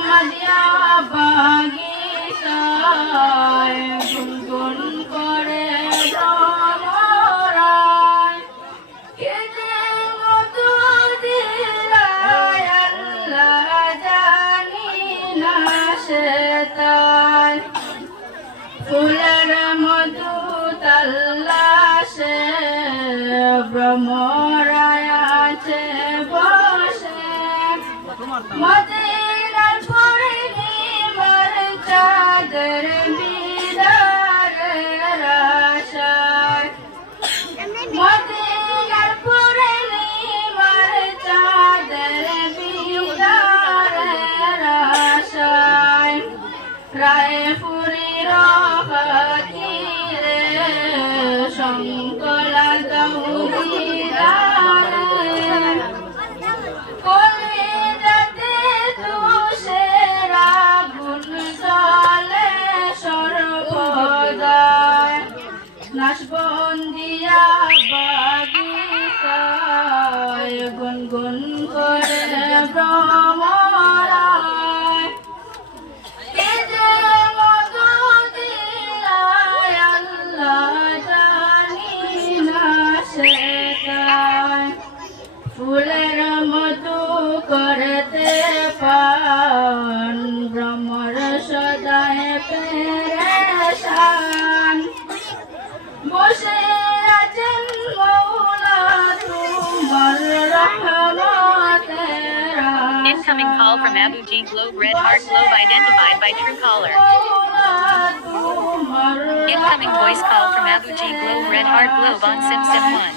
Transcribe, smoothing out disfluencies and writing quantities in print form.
মাদিয়া বাগিচায় গুনগুন করে ভ্রমরায় কে যে মধু দিলায় আল্লাহ জানি না সে তাই ফুলের মধু তাল্লাশে ভ্রমরায় আছে বসে মদিনার পূর্ণিমার চাঁদের দিদারের আশায় মদিনার পূর্ণিমার চাঁদের দিদারের আশায় রায়পুরীর ফকিরে শঙ্কলা দৌড়িদারে কলিজাতে তুষের আগুন জ্বলে সর্বদাই নাশবন্দিয়া বাগিচায় গুনগুন করে ভ্রমরায় কে যে মধু দিলায় আল্লাহ জানি না সে তাই ফুলের মধু করতে পান ভ্রমর সদায় পেরেশান বসে আছেন মৌলা তোমার রহমতের Incoming call from Abu G Globe Red Heart Globe identified by Truecaller. Incoming voice call from Abu G Globe Red Heart Globe on SimSim 1.